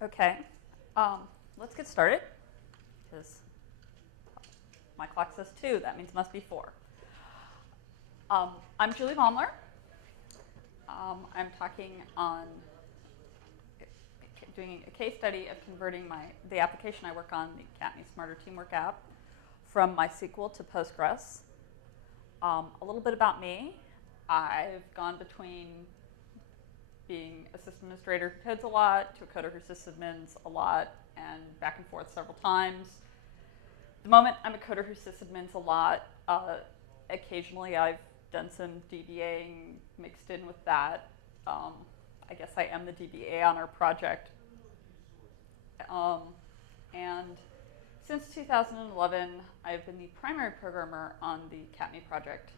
Okay, let's get started, because my clock says 2, that means it must be 4. I'm Julie Baumler. I'm doing a case study of converting the application I work on, the CATME Smarter Teamwork app, from MySQL to Postgres. A little bit about me. I've gone between being a system administrator who codes a lot to a coder who sysadmins a lot, and back and forth several times. At the moment, I'm a coder who sysadmins a lot. Occasionally, I've done some DBAing mixed in with that. I guess I am the DBA on our project. And since 2011, I've been the primary programmer on the CATME project,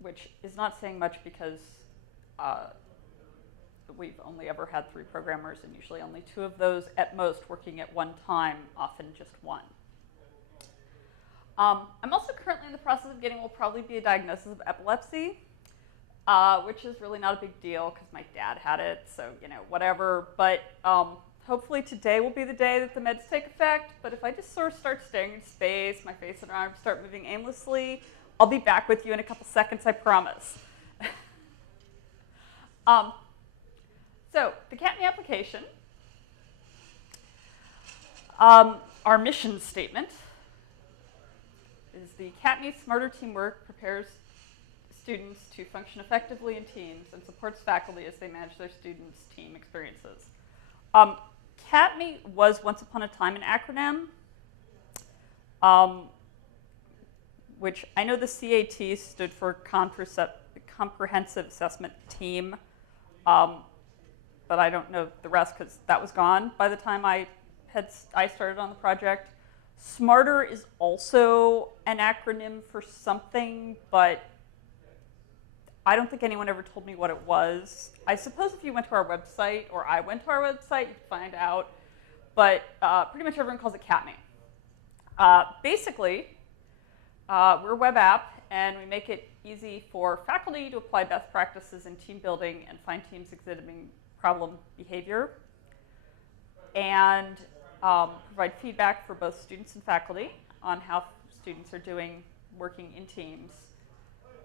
which is not saying much because we've only ever had 3 programmers, and usually only 2 of those at most working at one time, often just 1. I'm also currently in the process of getting what will probably be a diagnosis of epilepsy, which is really not a big deal because my dad had it, so, whatever. But hopefully today will be the day that the meds take effect. But if I just sort of start staring into space, my face and arms start moving aimlessly, I'll be back with you in a couple seconds, I promise. So the CATME application, our mission statement is the CATME Smarter Teamwork prepares students to function effectively in teams and supports faculty as they manage their students' team experiences. CATME was once upon a time an acronym, which I know the CAT stood for Comprehensive Assessment Team, but I don't know the rest because that was gone by the time I started on the project. Smarter is also an acronym for something, but I don't think anyone ever told me what it was. I suppose if you went to our website, or I went to our website, you'd find out, but pretty much everyone calls it CATME. Basically, we're a web app, and we make it easy for faculty to apply best practices in team building and find teams exhibiting problem behavior, and provide feedback for both students and faculty on how students are doing working in teams.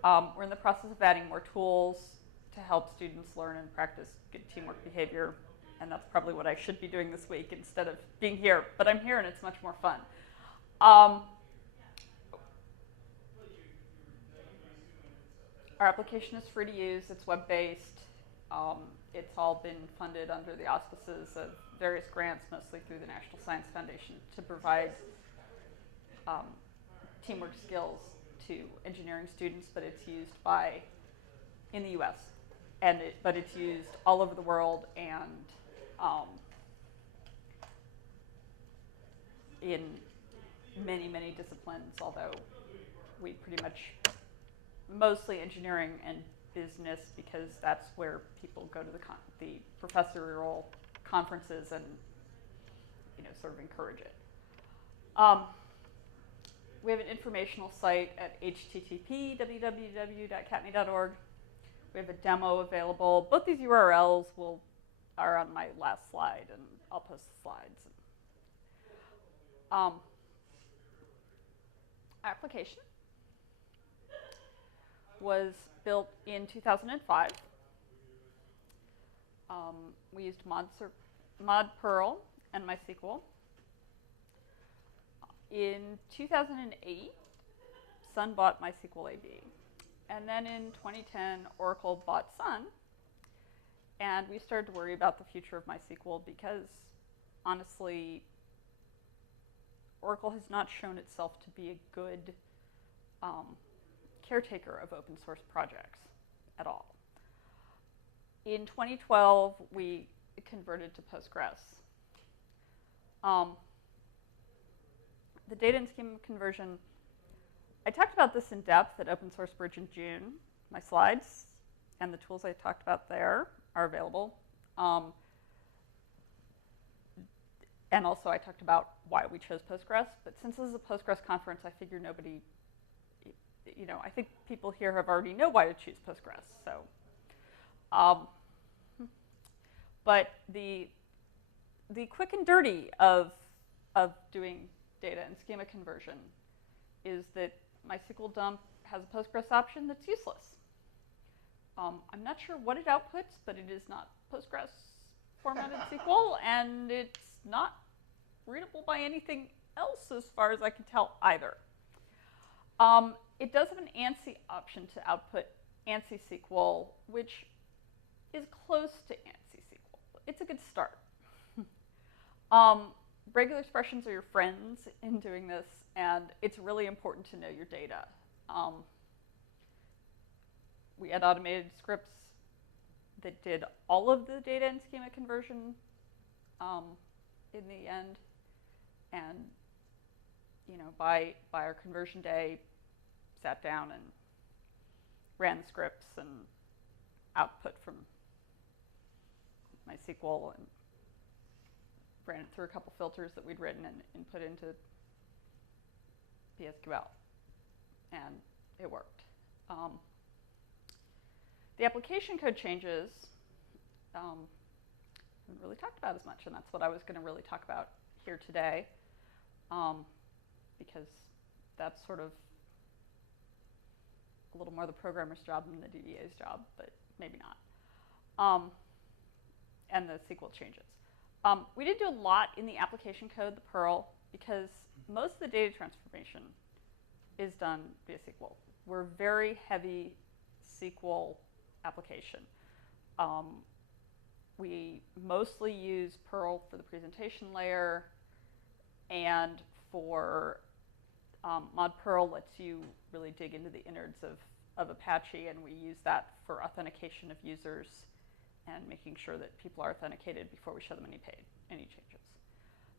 We're in the process of adding more tools to help students learn and practice good teamwork behavior, and that's probably what I should be doing this week instead of being here, but I'm here and it's much more fun. Our application is free to use, it's web-based. It's all been funded under the auspices of various grants, mostly through the National Science Foundation, to provide teamwork skills to engineering students, but it's used in the US, but it's used all over the world and in many, many disciplines, although we pretty much mostly engineering and business, because that's where people go to the professorial conferences and sort of encourage it. We have an informational site at http://www.catme.org. We have a demo available. Both these URLs are on my last slide, and I'll post the slides. Application was built in 2005. We used mod Perl and MySQL. In 2008, Sun bought MySQL AB. And then in 2010, Oracle bought Sun. And we started to worry about the future of MySQL because, honestly, Oracle has not shown itself to be a good caretaker of open source projects at all. In 2012, we converted to Postgres. The data and schema conversion, I talked about this in depth at Open Source Bridge in June. My slides and the tools I talked about there are available. And also I talked about why we chose Postgres. But since this is a Postgres conference, I figure nobody, I think people here have already know why to choose Postgres. So But the quick and dirty of doing data and schema conversion is that MySQL dump has a Postgres option that's useless. I'm not sure what it outputs, but it is not Postgres formatted SQL, and it's not readable by anything else as far as I can tell either. It does have an ANSI option to output ANSI SQL, which is close to ANSI SQL. It's a good start. Regular expressions are your friends in doing this, and it's really important to know your data. We had automated scripts that did all of the data and schema conversion in the end, and by our conversion day, sat down and ran the scripts and output from MySQL and ran it through a couple filters that we'd written and input into PSQL, and it worked. The application code changes haven't really talked about as much, and that's what I was going to really talk about here today, because that's sort of a little more the programmer's job than the DBA's job, but maybe not. And the SQL changes. We did do a lot in the application code, the Perl, because most of the data transformation is done via SQL. We're very heavy SQL application. We mostly use Perl for the presentation layer, and for mod Perl lets you really dig into the innards of Apache, and we use that for authentication of users and making sure that people are authenticated before we show them any changes.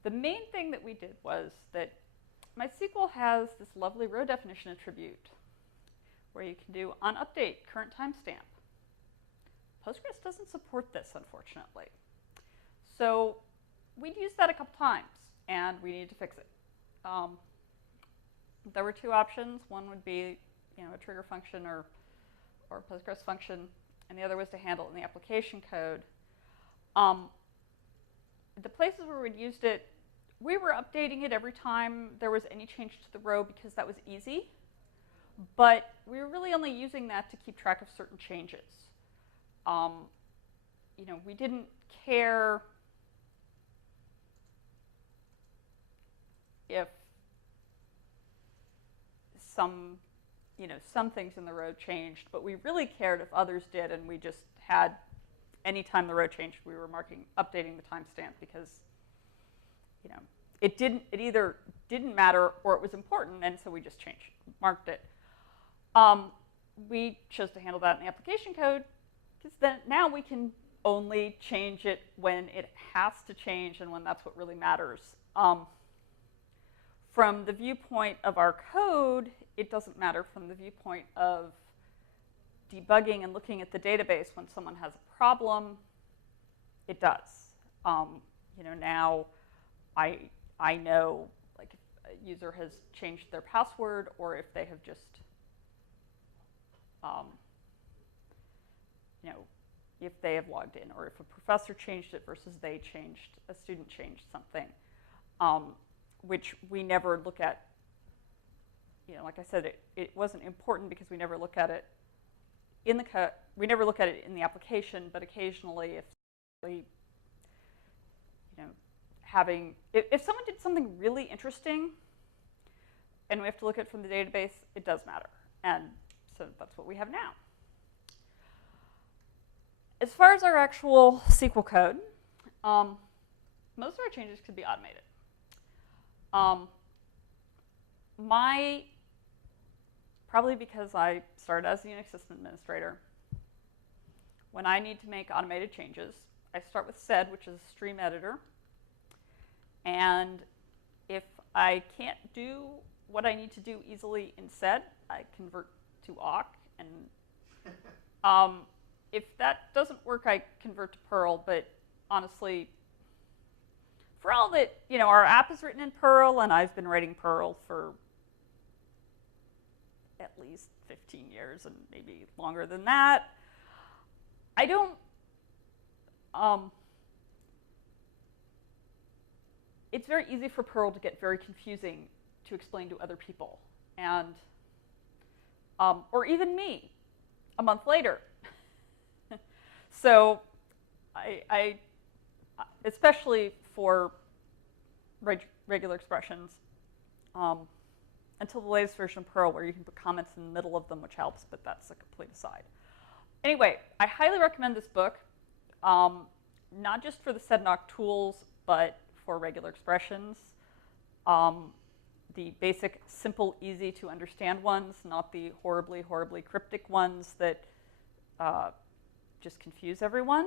The main thing that we did was that MySQL has this lovely row definition attribute where you can do on update current timestamp. Postgres doesn't support this, unfortunately. So we'd used that a couple times, and we needed to fix it. There were two options. One would be a trigger function or a Postgres function, and the other was to handle it in the application code. The places where we'd used it, we were updating it every time there was any change to the row because that was easy. But we were really only using that to keep track of certain changes. We didn't care if some things in the row changed, but we really cared if others did, and we just had, anytime the row changed, we were updating the timestamp because, it either didn't matter or it was important, and so we just marked it. We chose to handle that in the application code because then now we can only change it when it has to change and when that's what really matters. From the viewpoint of our code, it doesn't matter. From the viewpoint of debugging and looking at the database when someone has a problem, it does. Now I know if a user has changed their password or if they have just if they have logged in, or if a professor changed it versus a student changed something, which we never look at. Like I said, it wasn't important because we never look at it in the code. We never look at it in the application, but occasionally, if someone did something really interesting, and we have to look at it from the database, it does matter, and so that's what we have now. As far as our actual SQL code, most of our changes could be automated. Probably because I started as a Unix system administrator, when I need to make automated changes, I start with sed, which is a stream editor. And if I can't do what I need to do easily in sed, I convert to awk. And if that doesn't work, I convert to Perl. But honestly, for all that, our app is written in Perl, and I've been writing Perl for at least 15 years and maybe longer than that. I don't it's very easy for Perl to get very confusing to explain to other people, and or even me a month later. So I especially for regular expressions, until the latest version of Perl where you can put comments in the middle of them, which helps, but that's a complete aside. Anyway, I highly recommend this book, not just for the sednock tools, but for regular expressions. The basic, simple, easy to understand ones, not the horribly, horribly cryptic ones that just confuse everyone.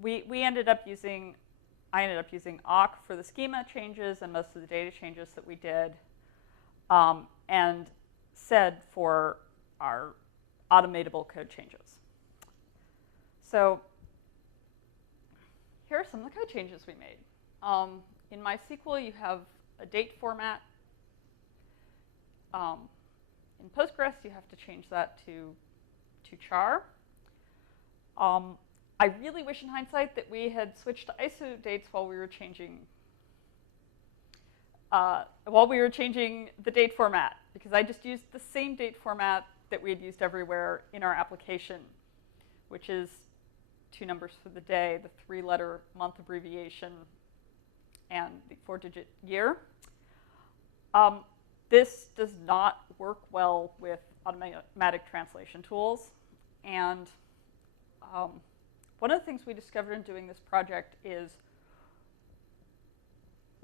We ended up using, I ended up using awk for the schema changes and most of the data changes that we did, and sed for our automatable code changes. So here are some of the code changes we made. In MySQL, you have a date format. In Postgres, you have to change that to char. I really wish in hindsight that we had switched to ISO dates while we were changing the date format, because I just used the same date format that we had used everywhere in our application, which is 2 numbers for the day, the 3-letter month abbreviation, and the 4-digit year. This does not work well with automatic translation tools. And one of the things we discovered in doing this project is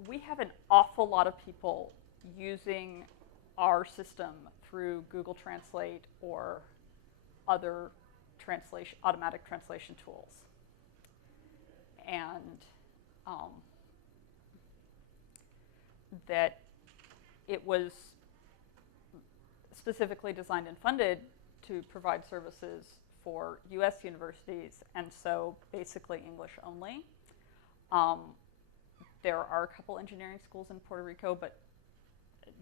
we have an awful lot of people using our system through Google Translate or other automatic translation tools. And that it was specifically designed and funded to provide services for US universities, and so basically English only. There are a couple engineering schools in Puerto Rico, but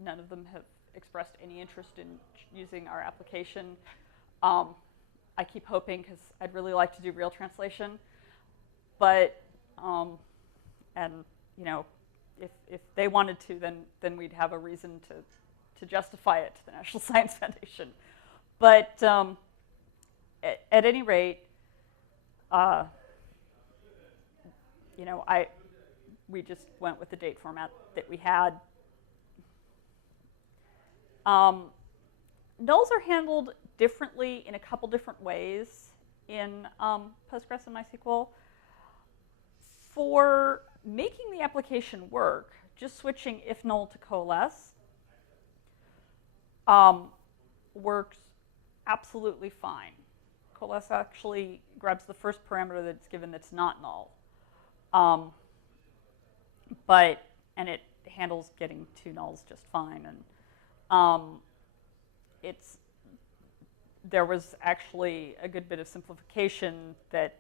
none of them have expressed any interest in using our application. I keep hoping, because I'd really like to do real translation, but and you know, if they wanted to, then we'd have a reason to justify it to the National Science Foundation. But at any rate, you know, we just went with the date format that we had. Nulls are handled differently in a couple different ways in Postgres and MySQL. For making the application work, just switching if null to coalesce works absolutely fine. Coalesce actually grabs the first parameter that's given that's not null. And it handles getting 2 nulls just fine. And there was actually a good bit of simplification that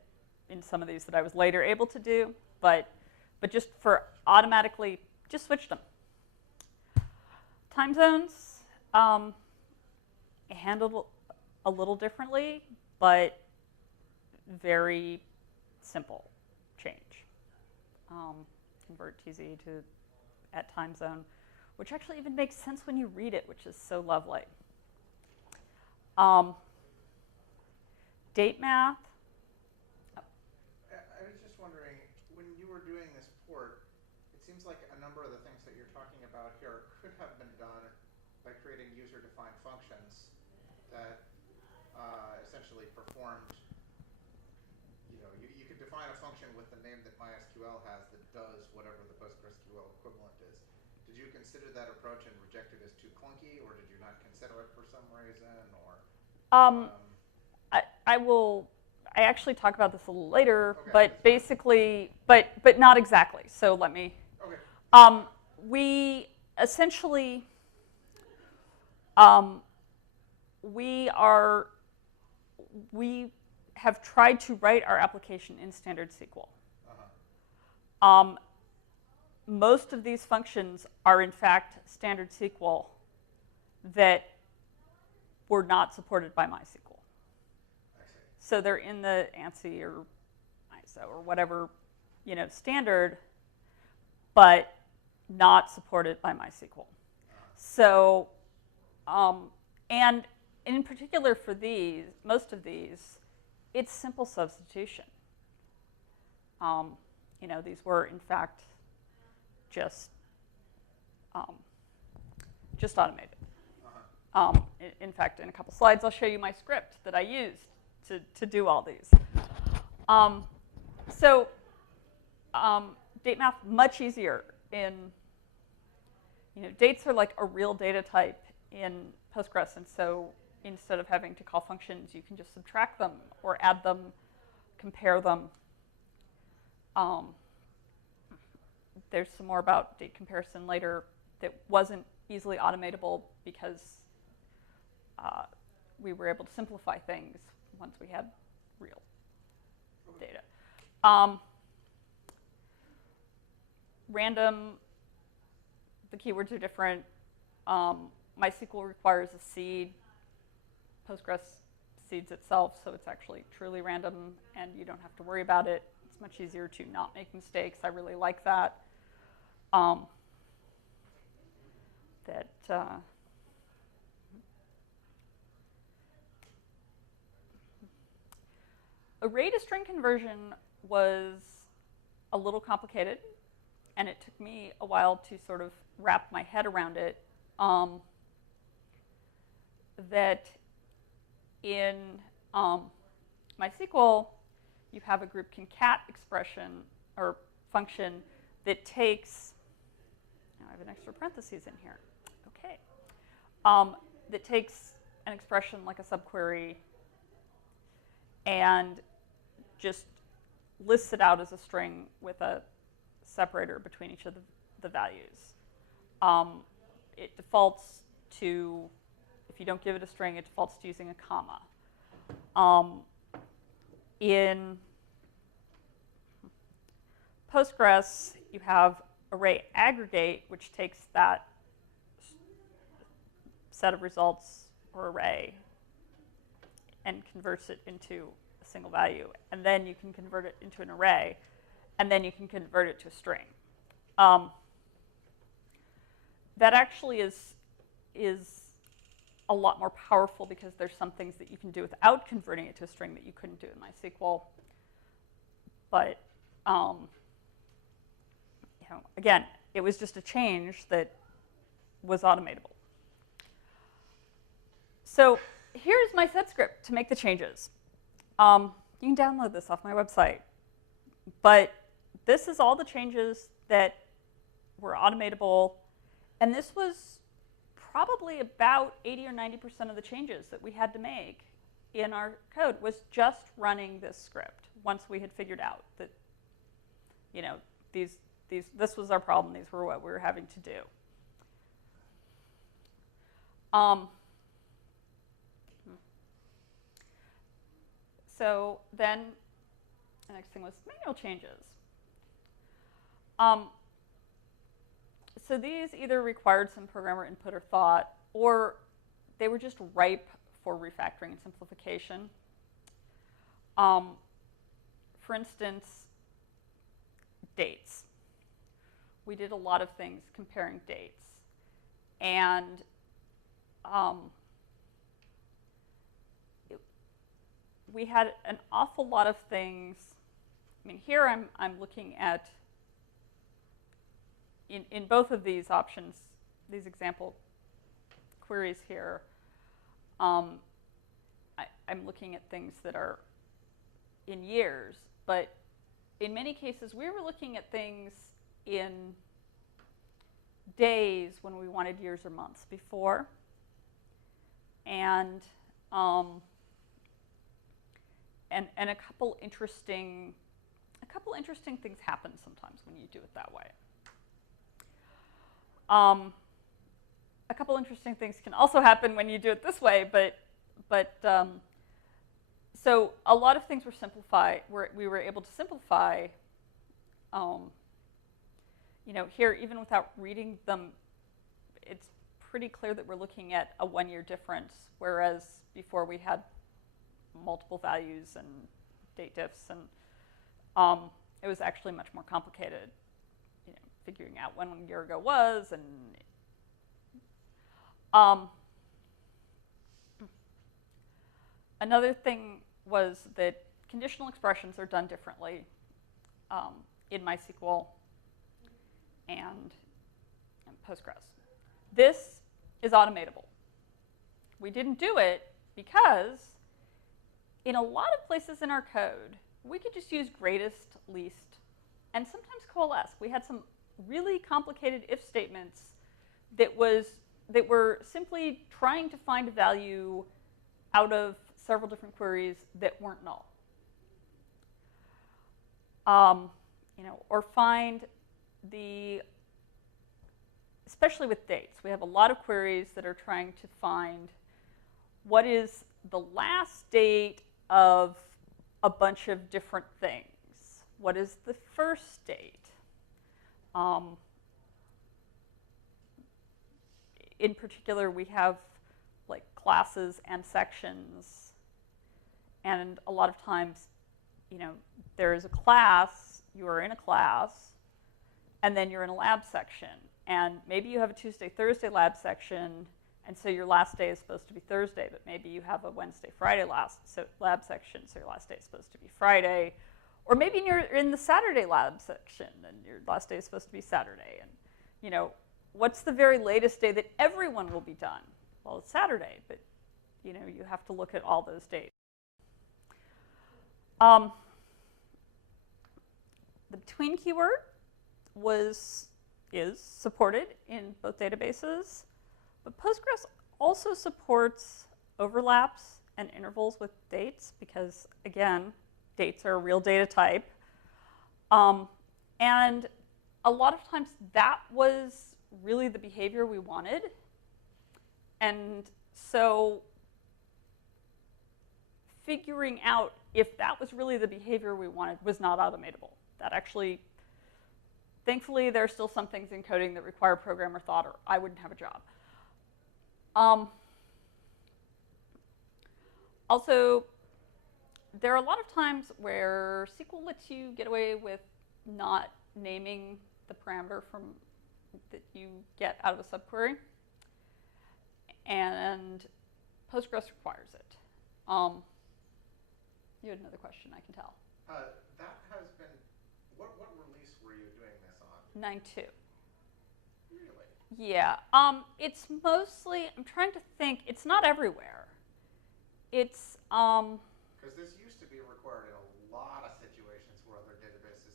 in some of these that I was later able to do, but just for automatically, just switched them. Time zones, handled a little differently, but very simple change. Convert TZ to at time zone, which actually even makes sense when you read it, which is so lovely. Date math. I was just wondering, when you were doing this port, it seems like a number of the things that you're talking about here could have been done by creating user-defined functions that essentially performed, you know, you could define a function with the name that MySQL has that does whatever the PostgreSQL equivalent is. Did you consider that approach and reject it as too clunky, or did you not consider it for some reason, or? I actually talk about this a little later, Okay, but basically, but not exactly. So let me. Okay. We essentially, we have tried to write our application in standard SQL. Most of these functions are in fact standard SQL that were not supported by MySQL. So they're in the ANSI or ISO or whatever, standard, but not supported by MySQL. So, and in particular for most of these, it's simple substitution. These were in fact just automated. In fact, in a couple slides, I'll show you my script that I used to do all these. Date math, much easier in, dates are like a real data type in Postgres, and so instead of having to call functions, you can just subtract them or add them, compare them. There's some more about date comparison later that wasn't easily automatable because we were able to simplify things once we had real data. Random, the keywords are different. MySQL requires a seed. Postgres seeds itself, so it's actually truly random, and you don't have to worry about it. It's much easier to not make mistakes. I really like that. Array to string conversion was a little complicated, and it took me a while to sort of wrap my head around it. That in MySQL, you have a group concat expression or function that takes, now I have an extra parentheses in here, okay, that takes an expression like a subquery and just lists it out as a string with a separator between each of the values. It defaults to, if you don't give it a string, it defaults to using a comma. In Postgres, you have array aggregate, which takes that set of results or array and converts it into a single value. And then you can convert it into an array, and then you can convert it to a string. That actually is a lot more powerful because there's some things that you can do without converting it to a string that you couldn't do in MySQL. But again, it was just a change that was automatable. So here's my set script to make the changes. You can download this off my website. But this is all the changes that were automatable. And this was probably about 80 or 90% of the changes that we had to make in our code was just running this script once we had figured out that, this was our problem. These were what we were having to do. So then the next thing was manual changes. So these either required some programmer input or thought, or they were just ripe for refactoring and simplification. For instance, dates. We did a lot of things comparing dates. And we had an awful lot of things. I mean, here I'm looking at, in both of these options, these example queries here, I'm looking at things that are in years, but in many cases, we were looking at things in days when we wanted years or months before. And a couple interesting things happen sometimes when you do it that way. A couple interesting things can also happen when you do it this way, but so a lot of things were simplified. We were able to simplify. Here, even without reading them, it's pretty clear that we're looking at a 1-year difference, whereas before we had multiple values and date diffs, and It was actually much more complicated, figuring out when 1 year ago was, and another thing was that conditional expressions are done differently in MySQL and Postgres. This is automatable. We didn't do it because in a lot of places in our code, we could just use greatest, least, and sometimes coalesce. We had some really complicated if statements that were simply trying to find a value out of several different queries that weren't null. Or find especially with dates, we have a lot of queries that are trying to find what is the last date of a bunch of different things. What is the first date? In particular, we have like classes and sections, and a lot of times, there is a class, you are in a class, and then you're in a lab section. And maybe you have a Tuesday, Thursday lab section, and so your last day is supposed to be Thursday, but maybe you have a Wednesday, Friday lab section, so your last day is supposed to be Friday. Or maybe you're in the Saturday lab section, and your last day is supposed to be Saturday. And, what's the very latest day that everyone will be done? Well, it's Saturday, but, you have to look at all those dates. The between keyword is supported in both databases, but Postgres also supports overlaps and intervals with dates because, again, dates are a real data type. And a lot of times that was really the behavior we wanted. And so figuring out if that was really the behavior we wanted was not automatable. That actually, thankfully, there are still some things in coding that require programmer thought, or I wouldn't have a job. Also, there are a lot of times where SQL lets you get away with not naming the parameter that you get out of a subquery, and Postgres requires it. You had another question, I can tell. That has been, what release were you doing this on? 9.2. Really? Yeah, it's mostly, I'm trying to think, it's not everywhere. It's, because this used to be required in a lot of situations where other databases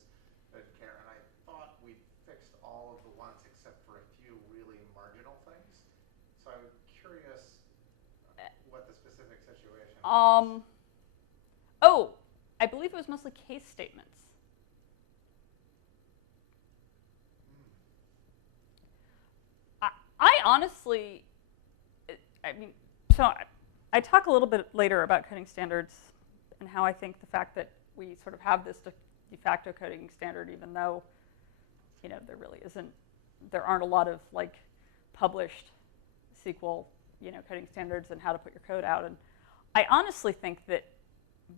didn't care, and I thought we fixed all of the ones except for a few really marginal things. So I'm curious what the specific situation was. Oh, I believe it was mostly case statements. I honestly, so I talk a little bit later about coding standards and how I think the fact that we sort of have this de facto coding standard, even though, there really isn't, there aren't a lot of like published SQL, coding standards and how to put your code out. And I honestly think that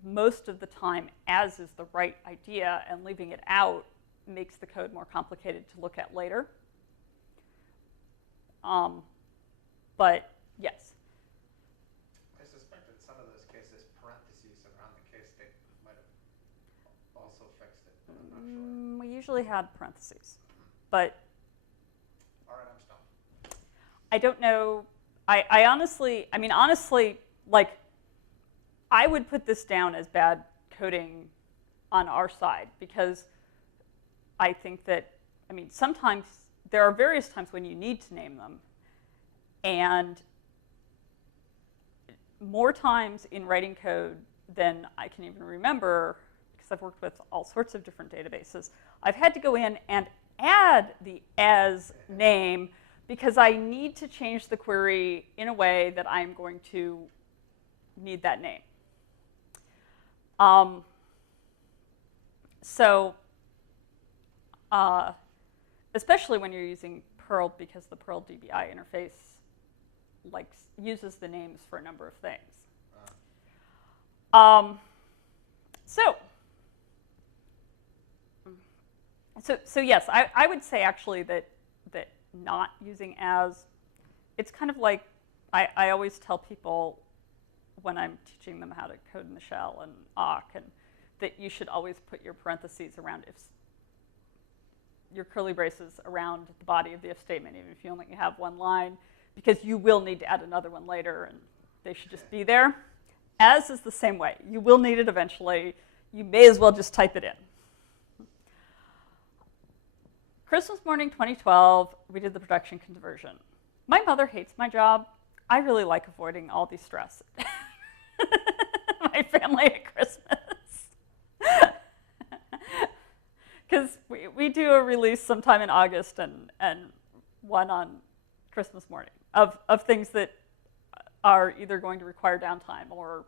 most of the time, as is the right idea, and leaving it out makes the code more complicated to look at later. But yes. I suspect in some of those cases, parentheses around the case statement might have also fixed it. I'm not sure. We usually had parentheses, but all right, I'm stumped. I don't know. I honestly, like, I would put this down as bad coding on our side because I think that, sometimes there are various times when you need to name them, and more times in writing code than I can even remember, because I've worked with all sorts of different databases, I've had to go in and add the as name because I need to change the query in a way that I'm going to need that name. Especially when you're using Perl, because the Perl DBI interface uses the names for a number of things. So yes, I would say actually that not using as, it's kind of like, I always tell people when I'm teaching them how to code in the shell and awk, and that you should always put your parentheses around ifs, your curly braces around the body of the if statement, even if you only have one line, because you will need to add another one later, and they should just be there. As is the same way. You will need it eventually. You may as well just type it in. Christmas morning 2012, we did the production conversion. My mother hates my job. I really like avoiding all the stress. My family at Christmas. Because we do a release sometime in August and one on Christmas morning of things that are either going to require downtime or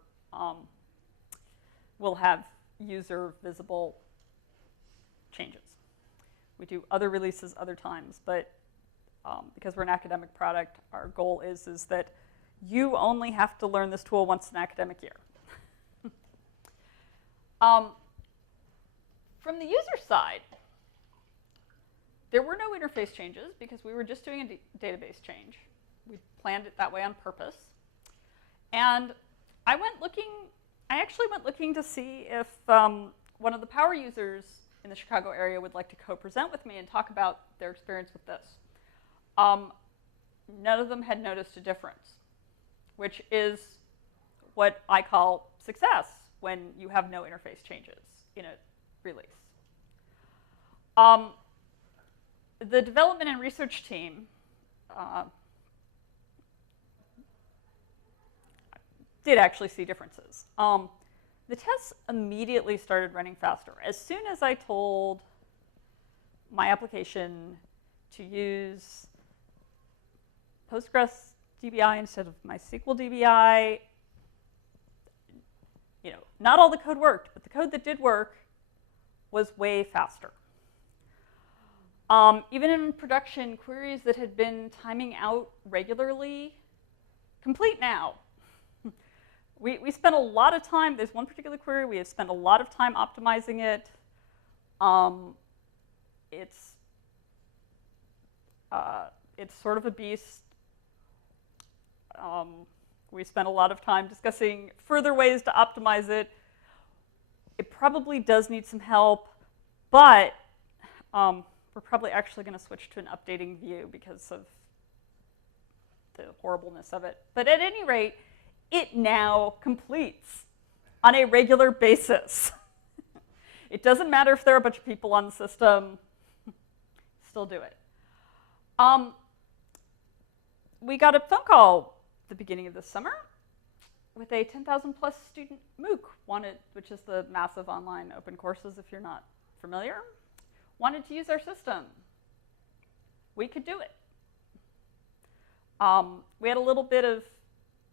will have user visible changes. We do other releases other times, but because we're an academic product, our goal is that you only have to learn this tool once an academic year. From the user side, there were no interface changes because we were just doing a database change. We planned it that way on purpose. And I actually went looking to see if one of the power users in the Chicago area would like to co-present with me and talk about their experience with this. None of them had noticed a difference, which is what I call success when you have no interface changes in a release. The development and research team did actually see differences. The tests immediately started running faster. As soon as I told my application to use Postgres DBI instead of MySQL DBI, not all the code worked, but the code that did work was way faster. Even in production, queries that had been timing out regularly complete now. We spent a lot of time, there's one particular query, we have spent a lot of time optimizing it. It's sort of a beast. We spent a lot of time discussing further ways to optimize it. It probably does need some help, but we're probably actually going to switch to an updating view because of the horribleness of it. But at any rate, it now completes on a regular basis. It doesn't matter if there are a bunch of people on the system, still do it. We got a phone call at the beginning of this summer with a 10,000 plus student MOOC which is the massive online open courses if you're not familiar, wanted to use our system. We could do it.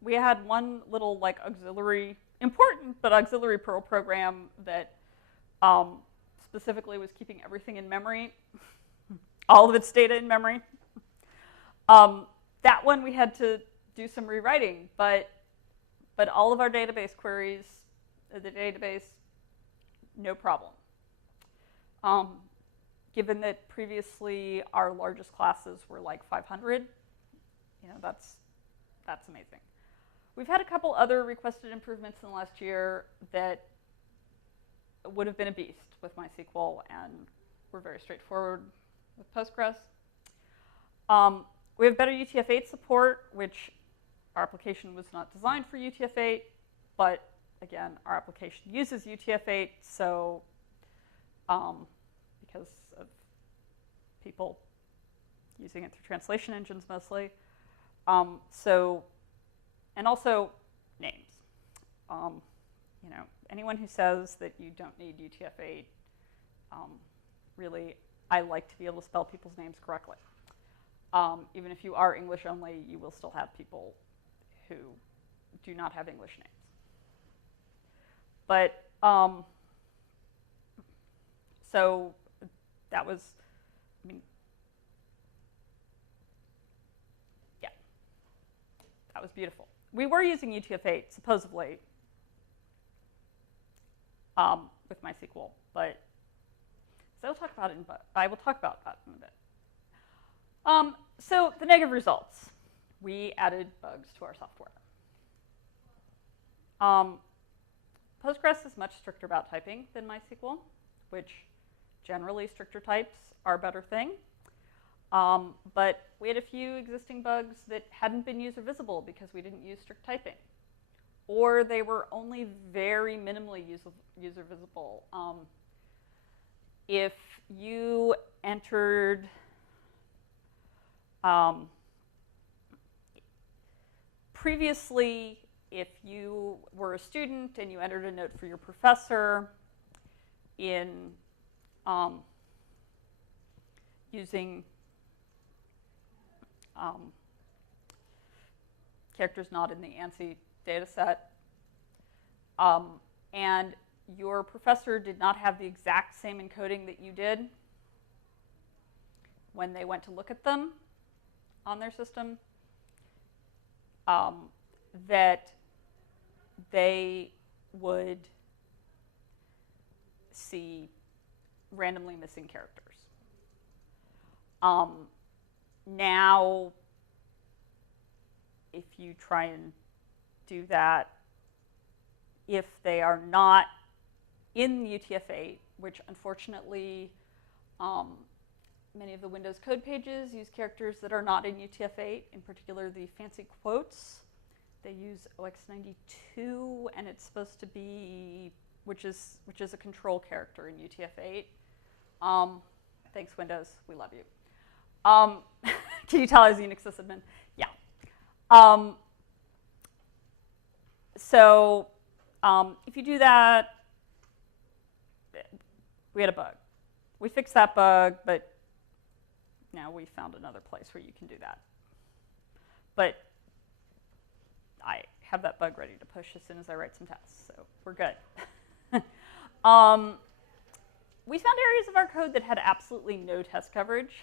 We had one little auxiliary, important but auxiliary Perl program that specifically was keeping everything in memory, all of its data in memory. That one we had to do some rewriting, but all of our database queries, the database, no problem. Given that previously our largest classes were like 500, that's amazing. We've had a couple other requested improvements in the last year that would have been a beast with MySQL, and were very straightforward with Postgres. We have better UTF-8 support, which our application was not designed for UTF-8, but again, our application uses UTF-8, so because of people using it through translation engines mostly. And also names. Anyone who says that you don't need UTF-8, really, I like to be able to spell people's names correctly. Even if you are English only, you will still have people who do not have English names. But, so that was, yeah, that was beautiful. We were using UTF-8, supposedly, with MySQL, but So I will talk about that in a bit. So the negative results. We added bugs to our software. Postgres is much stricter about typing than MySQL, which generally stricter types are a better thing. But we had a few existing bugs that hadn't been user visible because we didn't use strict typing. Or they were only very minimally user visible. If you entered previously, if you were a student and you entered a note for your professor in using characters not in the ANSI data set, and your professor did not have the exact same encoding that you did when they went to look at them on their system, that they would see randomly missing characters. Now, if you try and do that, if they are not in UTF-8, which unfortunately many of the Windows code pages use characters that are not in UTF-8, in particular the fancy quotes. They use OX92, and it's supposed to be, which is a control character in UTF-8. Thanks, Windows, we love you. Can you tell I was a Unix sysadmin? Yeah. So if you do that, we had a bug. We fixed that bug, but now we found another place where you can do that. But I have that bug ready to push as soon as I write some tests, so we're good. We found areas of our code that had absolutely no test coverage.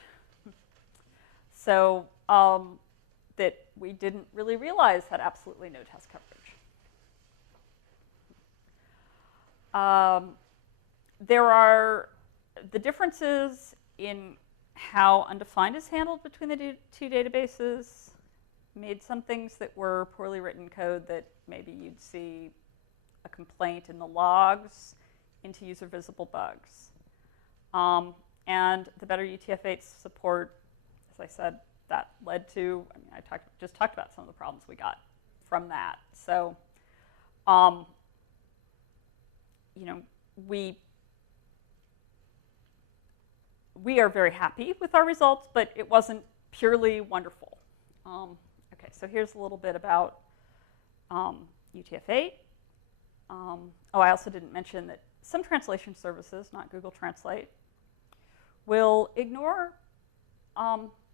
So that we didn't really realize had absolutely no test coverage. There are the differences in how undefined is handled between the two databases made some things that were poorly written code that maybe you'd see a complaint in the logs into user visible bugs. And the better UTF-8 support, as I said, that led to, I mean, I just talked about some of the problems we got from that. So, you know, we are very happy with our results, but it wasn't purely wonderful. Okay, so here's a little bit about UTF-8. Oh, I also didn't mention that some translation services, not Google Translate, will ignore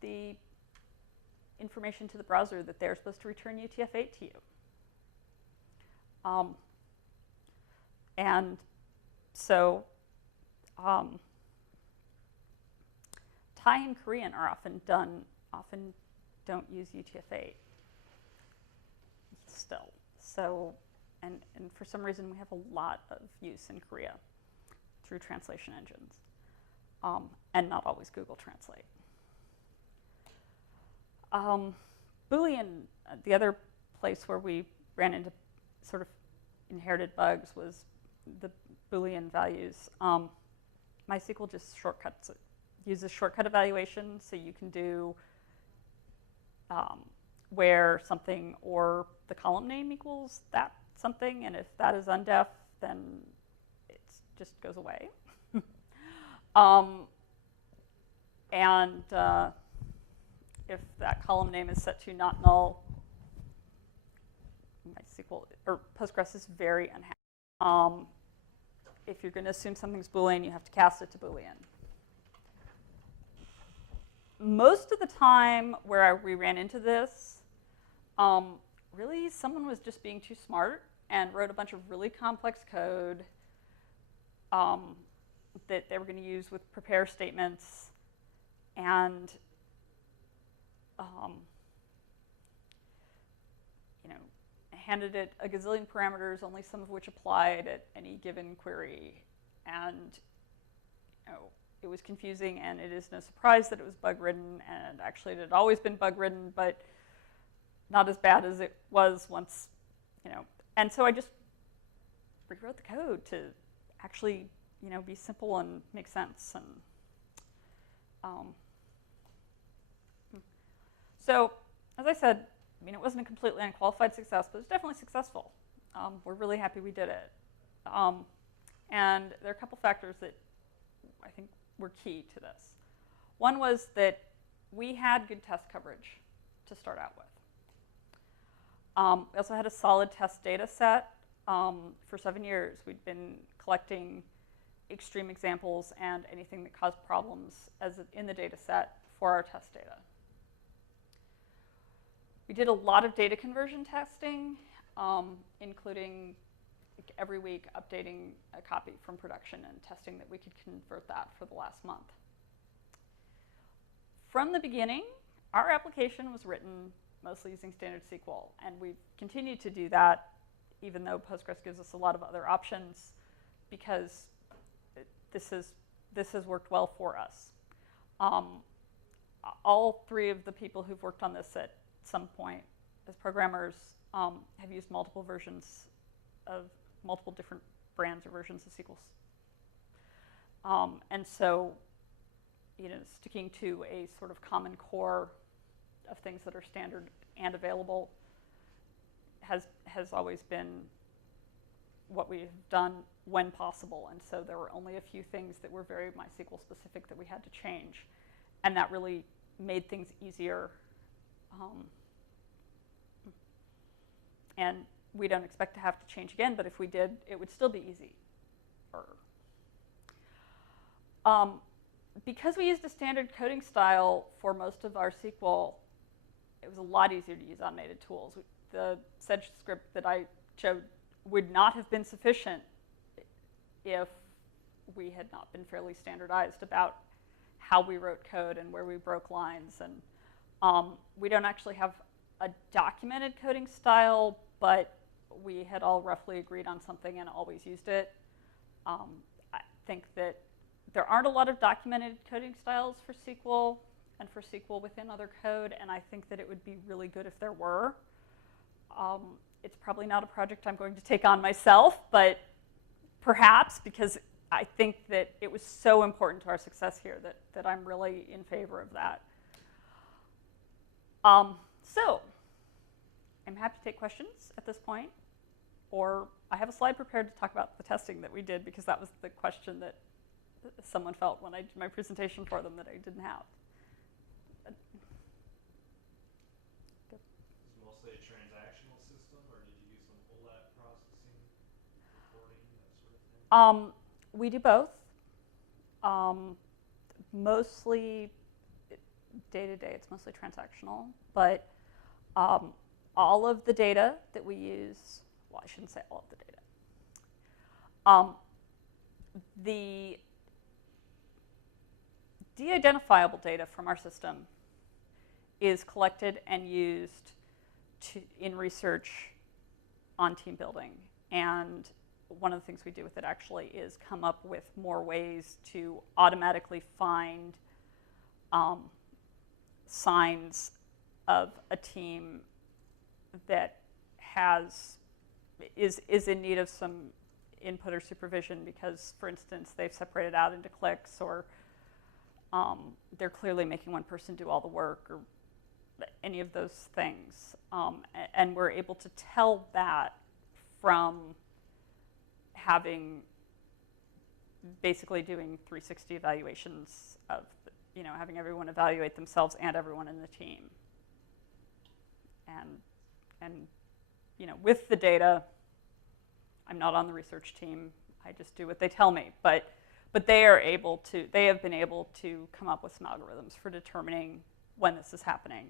the information to the browser that they're supposed to return UTF-8 to you. And so Thai and Korean are often don't use UTF-8 still. So, and for some reason we have a lot of use in Korea through translation engines, and not always Google Translate. Boolean, the other place where we ran into sort of inherited bugs was the Boolean values. MySQL just shortcuts it, uses shortcut evaluation, so you can do where something or the column name equals that something, and if that is undef, then it just goes away. And if that column name is set to not null, MySQL or Postgres is very unhappy. If you're going to assume something's Boolean, you have to cast it to Boolean. Most of the time where we ran into this, really someone was just being too smart and wrote a bunch of really complex code that they were going to use with prepare statements, and you know, handed it a gazillion parameters, only some of which applied at any given query, and you know, it was confusing, and it is no surprise that it was bug-ridden, and actually it had always been bug-ridden, but not as bad as it was once, And so I just rewrote the code to actually, be simple and make sense. And so, as I said, it wasn't a completely unqualified success, but it was definitely successful. We're really happy we did it. And there are a couple factors that I think were key to this. One was that we had good test coverage to start out with. We also had a solid test data set. For 7 years, we'd been collecting extreme examples and anything that caused problems in the data set for our test data. We did a lot of data conversion testing, including every week updating a copy from production and testing that we could convert that for the last month. From the beginning, our application was written mostly using standard SQL, and we've continued to do that, even though Postgres gives us a lot of other options, because this has worked well for us. All three of the people who've worked on this at some point as programmers have used multiple versions of multiple different brands or versions of SQL. And so, sticking to a sort of common core of things that are standard and available has always been what we've done when possible. And so there were only a few things that were very MySQL specific that we had to change. And that really made things easier. And we don't expect to have to change again, but if we did, it would still be easy. Because we used a standard coding style for most of our SQL, it was a lot easier to use automated tools. The Sedge script that I showed would not have been sufficient if we had not been fairly standardized about how we wrote code and where we broke lines. And we don't actually have a documented coding style, but we had all roughly agreed on something and always used it. I think that there aren't a lot of documented coding styles for SQL and for SQL within other code, and I think that it would be really good if there were. It's probably not a project I'm going to take on myself, but perhaps, because I think that it was so important to our success here that I'm really in favor of that. So I'm happy to take questions at this point, or I have a slide prepared to talk about the testing that we did, because that was the question that someone felt when I did my presentation for them that I didn't have. Is it mostly a transactional system, or did you do some OLAP processing, reporting, that sort of thing? We do both. Mostly day-to-day, it's mostly transactional, but all of the data that we use, well, I shouldn't say all of the data. The de-identifiable data from our system is collected and used in research on team building. And one of the things we do with it actually is come up with more ways to automatically find signs of a team that is in need of some input or supervision because, for instance, they've separated out into cliques, or they're clearly making one person do all the work, or any of those things. And we're able to tell that from basically doing 360 evaluations of, having everyone evaluate themselves and everyone in the team. And with the data, I'm not on the research team. I just do what they tell me. But they have been able to come up with some algorithms for determining when this is happening,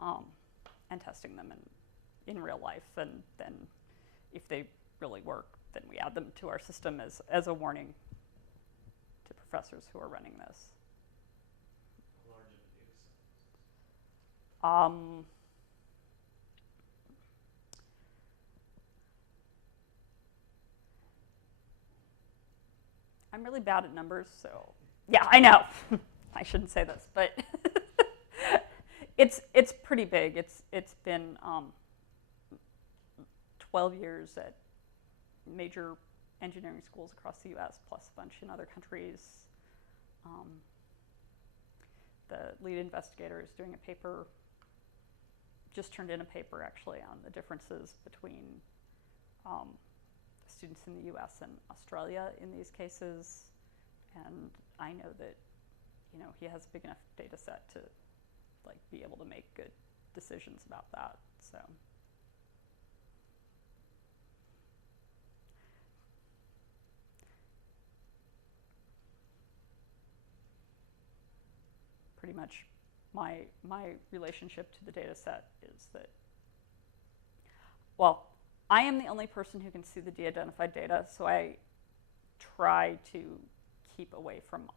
and testing them in real life. And then if they really work, then we add them to our system as a warning to professors who are running this. How large of a data set? I'm really bad at numbers, so yeah, I know. I shouldn't say this, but it's pretty big. It's been 12 years at major engineering schools across the U.S. plus a bunch in other countries. The lead investigator is doing a paper, just turned in a paper actually on the differences between students in the U.S. and Australia in these cases, and I know that he has a big enough data set to be able to make good decisions about that. So pretty much my relationship to the data set is that, well, I am the only person who can see the de-identified data, so I try to keep away from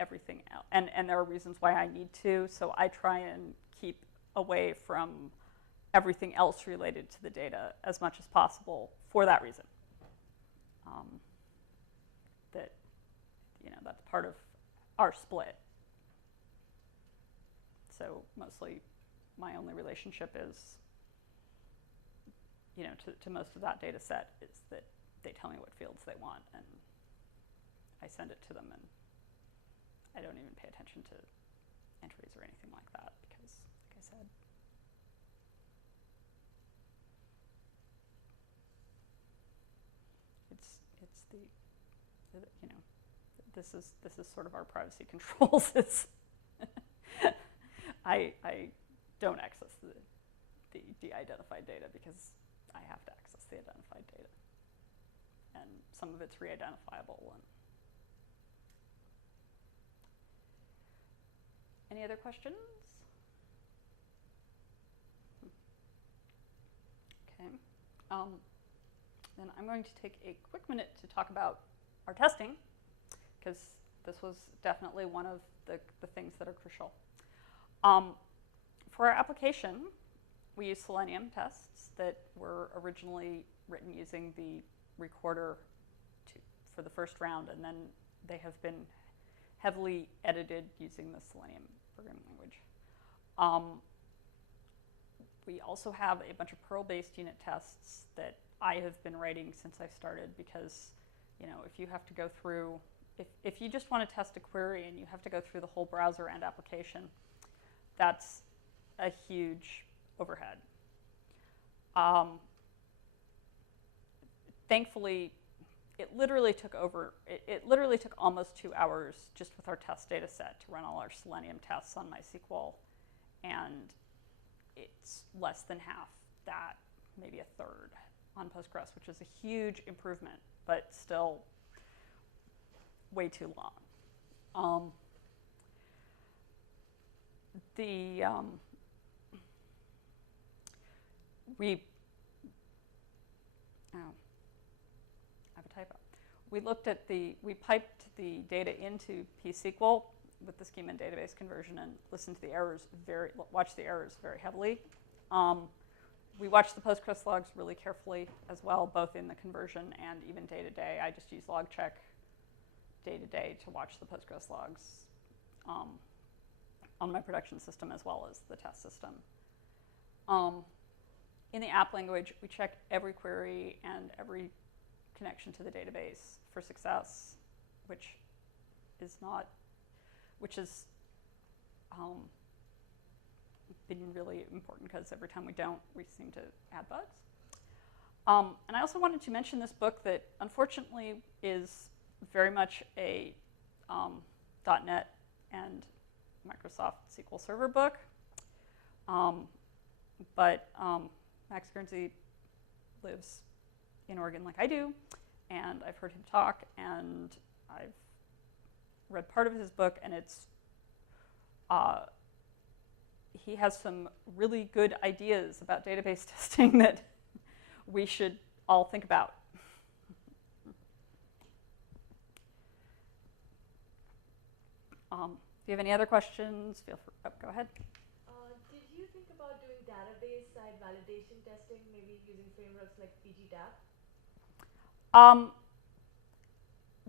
everything else. And there are reasons why I need to, so I try and keep away from everything else related to the data as much as possible for that reason. That's part of our split. So mostly my only relationship is, to most of that data set is that they tell me what fields they want and I send it to them, and I don't even pay attention to entries or anything like that because, like I said, it's the this is sort of our privacy controls. I don't access the de-identified data because I have to access the identified data, and some of it's re-identifiable. Any other questions? Okay. Then I'm going to take a quick minute to talk about our testing, because this was definitely one of the things that are crucial. For our application, we use Selenium tests that were originally written using the recorder for the first round, and then they have been heavily edited using the Selenium programming language. We also have a bunch of Perl-based unit tests that I have been writing since I started, because if you have to go through, if you just want to test a query and you have to go through the whole browser and application, that's a huge overhead. Thankfully, it literally took almost 2 hours just with our test data set to run all our Selenium tests on MySQL, and it's less than half that, maybe a third on Postgres, which is a huge improvement, but still way too long. I have a typo. We piped the data into pSQL with the schema and database conversion and listened to the errors watched the errors very heavily. We watched the Postgres logs really carefully as well, both in the conversion and even day to day. I just use log check day to day to watch the Postgres logs on my production system as well as the test system. In the app language, we check every query and every connection to the database for success, which has been really important, because every time we don't, we seem to add bugs. And I also wanted to mention this book that unfortunately is very much a .NET and Microsoft SQL Server book. But Max Guernsey lives in Oregon like I do, and I've heard him talk, and I've read part of his book, and he has some really good ideas about database testing that we should all think about. If you have any other questions, feel free. Oh, go ahead. Did you think about doing database-side validation testing, maybe using frameworks like pgdap?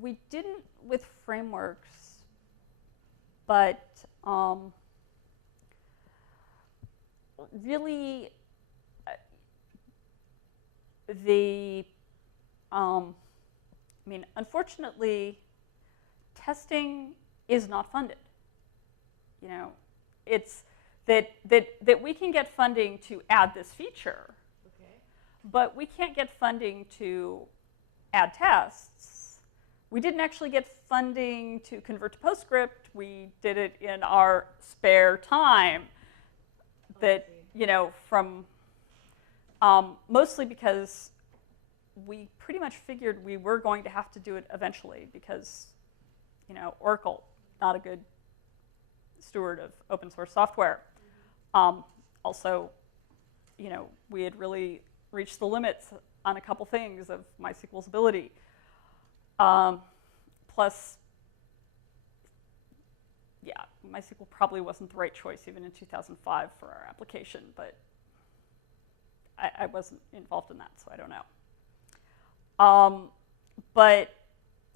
we didn't with frameworks, but really I mean, unfortunately, testing is not funded. You know, it's that we can get funding to add this feature, Okay. but we can't get funding to add tests. We didn't actually get funding to convert to PostScript. We did it in our spare time. That, you know, from mostly because we pretty much figured we were going to have to do it eventually because, you know, Oracle, not a good steward of open source software. Also, you know, we had really reached the limits on a couple things of MySQL's ability. Plus, yeah, MySQL probably wasn't the right choice even in 2005 for our application, but I wasn't involved in that, so I don't know. But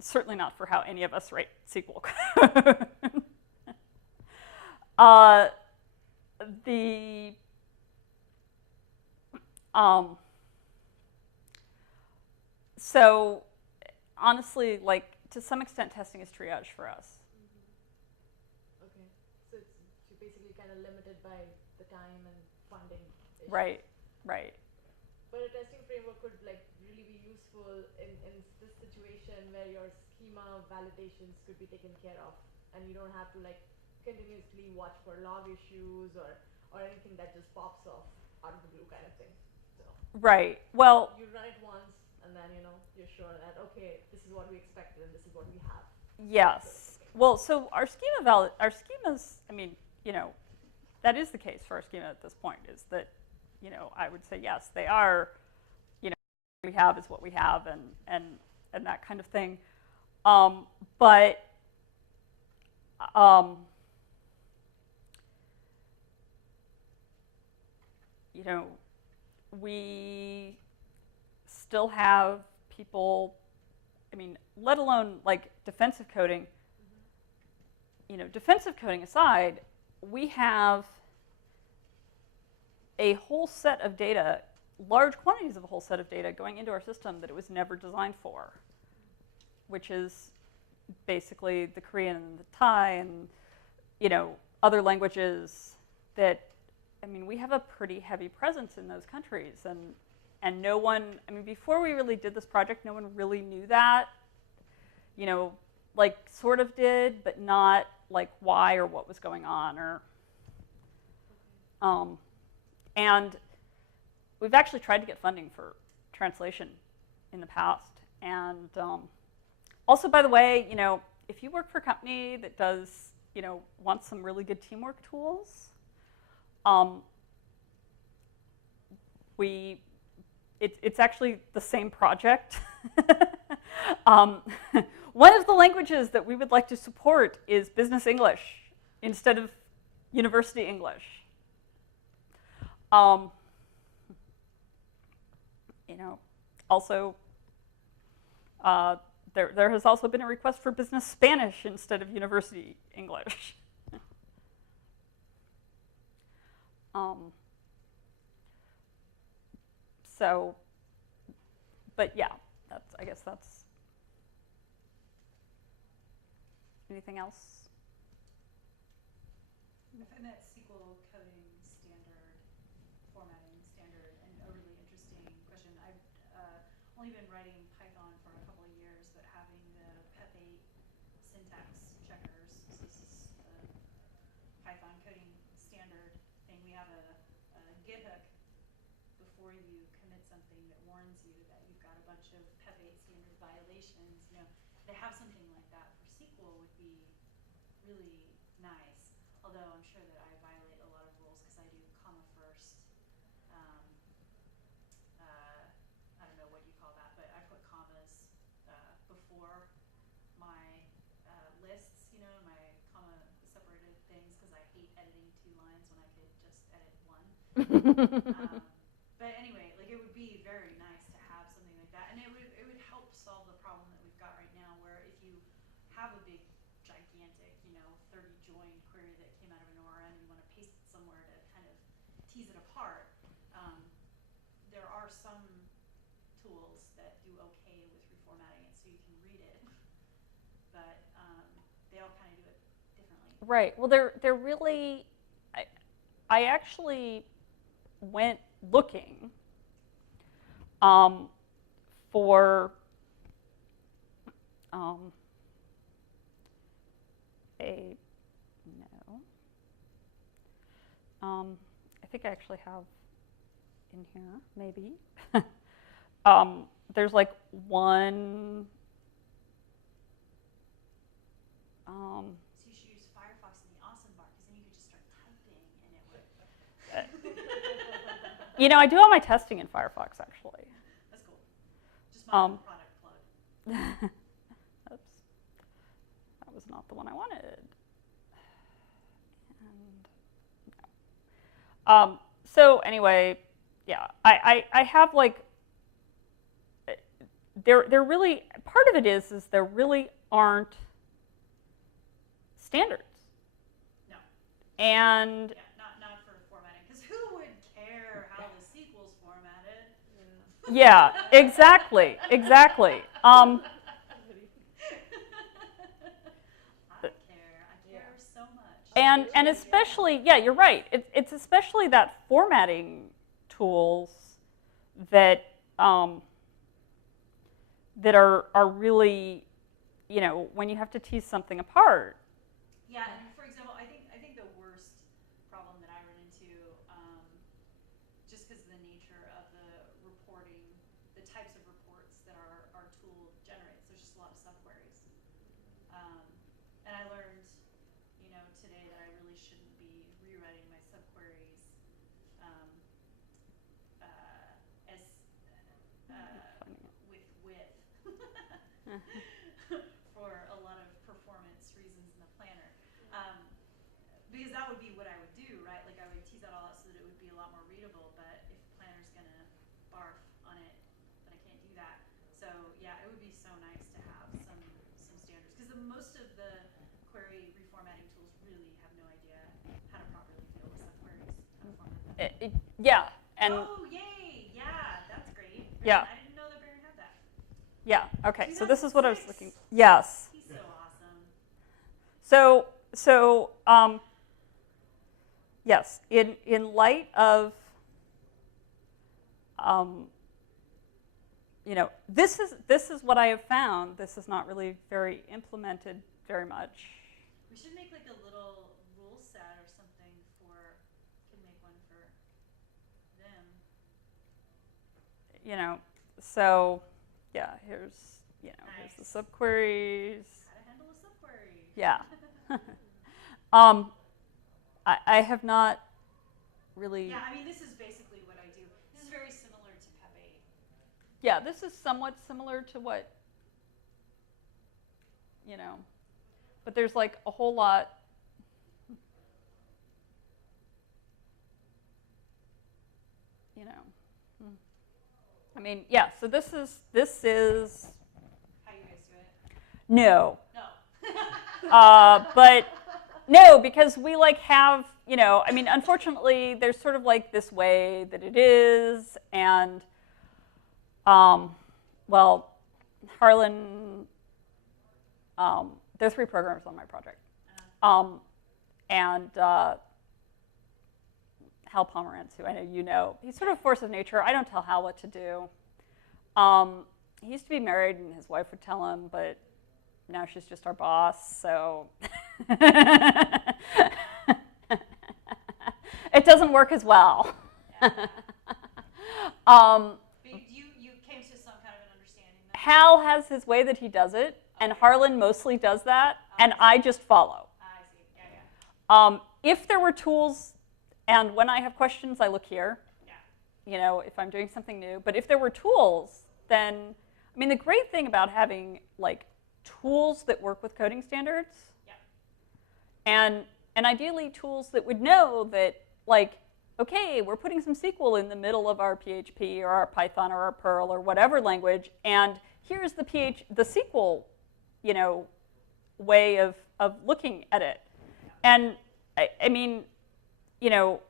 certainly not for how any of us write SQL code. So honestly, like, to some extent, testing is triage for us. Okay. So it's you're basically kind of limited by the time and funding issues. Right, right. But a testing framework could like really be useful in this situation where your schema validations could be taken care of, and you don't have to like continuously watch for log issues or anything that just pops off out of the blue kind of thing. So Right. Well, you run it once, and then you know you're sure that okay, this is what we expected and this is what we have. yes. Well, so our schemas, I mean, you know, that is the case for our schema at this point, is that, you know, I would say yes, they are, you know, what we have is what we have, and that kind of thing. But you know, we still have people, I mean, let alone like defensive coding, you know, defensive coding aside, we have a whole set of data, large quantities of a whole set of data going into our system that it was never designed for, which is basically the Korean and the Thai and, you know, other languages that, I mean, we have a pretty heavy presence in those countries, and no one, I mean, before we really did this project, no one really knew that, you know, like sort of did, but not like why or what was going on, or, and we've actually tried to get funding for translation in the past, and also, by the way, you know, if you work for a company that does, you know, wants some really good teamwork tools, it's actually the same project. One of the languages that we would like to support is business English instead of university English. You know, also, there has also been a request for business Spanish instead of university English. So, but yeah, I guess that's. Anything else? I find that SQL coding standard, formatting standard, and a really interesting question. I've only been writing Python for a couple of years, but having the PEP8 syntax checkers, so this is the Python coding standard thing. We have a GitHub before you commit something that warns you that you've got a bunch of PEP8 standard violations. You know, to have something like that for SQL would be really nice. Although I'm sure that I violate a lot of rules because I do comma first. I don't know what you call that, but I put commas before my lists, you know, my comma separated things because I hate editing 2 lines when I could just edit 1. But anyway, like it would be very nice to have something like that, and it would help solve the problem that we've got right now, where if you have a big, gigantic, 30 join query that came out of an ORM, and you want to paste it somewhere to kind of tease it apart. There are some tools that do okay with reformatting it so you can read it, but they all kind of do it differently. Right. Well, they're really. I actually went looking for a no. I think I actually have in here maybe. There's like one. So you should use Firefox in the awesome bar, because then you could just start typing and it would. I do all my testing in Firefox actually. That's cool. Just my product plug. Oops. That was not the one I wanted. And no. So anyway, yeah, I have like, there really, part of it is there really aren't standards. No. And yeah, not for formatting, because who would care how the SQL's formatted? Yeah, exactly. I care so much. And especially, yeah, you're right. It's especially that formatting tools that that are really, when you have to tease something apart. Yeah, and for example, I think the worst problem that I run into, just because of the nature of the reporting, the types of reports that our tool generates, there's just a lot of subqueries. And I learned, today that I really shouldn't be rewriting my subqueries with width for a lot of performance reasons in the planner. Because that would be what I would do, right? Like I would tease that all out so that it would be a lot more readable, but if the planner's going to barf on it, then I can't do that. So yeah, it would be so nice to have some standards, because most of the query reformatting tools really have no idea how to properly deal with subqueries, how to format them. Yeah. And oh, yay! Yeah, that's great. Yeah. I didn't know that Baron had that. Yeah, okay, so this is what I was 2006. looking, yes. He's so awesome. So yes, in light of, this is what I have found. This is not really very implemented very much. We should make like a little rule set or something can make one for them. So yeah, here's Nice. here's the subqueries. How to handle a subquery. Yeah. I have not really. Yeah, I mean, this is basically what I do. This is very similar to PEP8. Yeah, this is somewhat similar to what, but there's like a whole lot. I mean, yeah. So this is. How you guys do it? No. No. But no, because we like have, I mean, unfortunately, there's sort of like this way that it is, and, well, Harlan, there are 3 programmers on my project, and Hal Pomerantz, who I know you know, he's sort of a force of nature. I don't tell Hal what to do. He used to be married, and his wife would tell him, but now she's just our boss, so it doesn't work as well. But you came to some kind of an understanding then? Hal has his way that he does it, and Harlan mostly does that, and I just follow. I see. Yeah. If there were tools, and when I have questions, I look here, Yeah. If I'm doing something new. But if there were tools, then, I mean, the great thing about having, like, tools that work with coding standards, and ideally tools that would know that, like, okay, we're putting some SQL in the middle of our PHP or our Python or our Perl or whatever language, and here's the SQL, way of looking at it. And I mean, you know,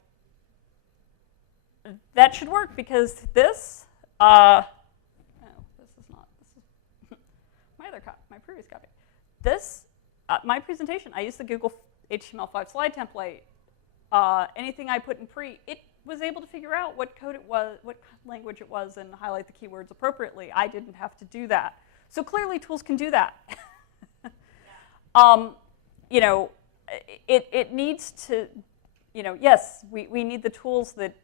that should work because this, no, this is not, this is my other copy, my previous copy. This, my presentation, I used the Google HTML5 slide template. Anything I put in pre, it was able to figure out what code it was, what language it was, and highlight the keywords appropriately. I didn't have to do that. So clearly tools can do that. You know, it needs to, you know, yes, we need the tools that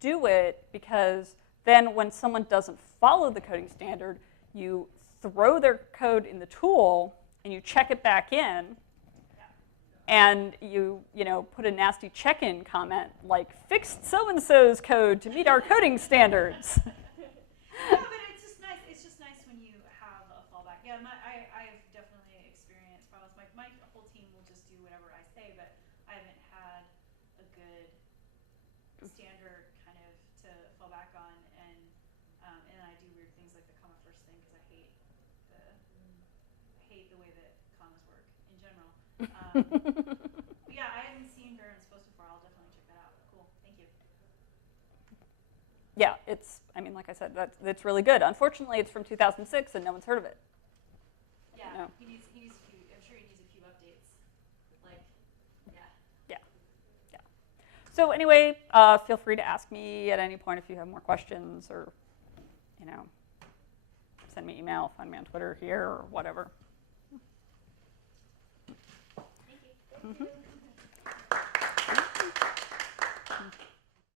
do it, because then when someone doesn't follow the coding standard, you throw their code in the tool and you check it back in, and you know, put a nasty check-in comment like, fixed so-and-so's code to meet our coding standards. Yeah, but it's just nice when you have a fallback. Yeah, I've definitely experienced problems. My whole team will just do whatever I say, but I haven't had a good standard kind of to fall back on, and I do weird things like the comma first thing because I hate the way that commas work in general. Yeah, I haven't seen Baron's post before. I'll definitely check that out. Cool, thank you. Yeah, it's, I mean, like I said, that's really good. Unfortunately, it's from 2006 and no one's heard of it. Yeah, No. he needs a few, I'm sure he needs a few updates. Like, yeah. Yeah. So anyway, feel free to ask me at any point if you have more questions, or, you know, send me email, find me on Twitter here, or whatever. Thank you. Mm-hmm.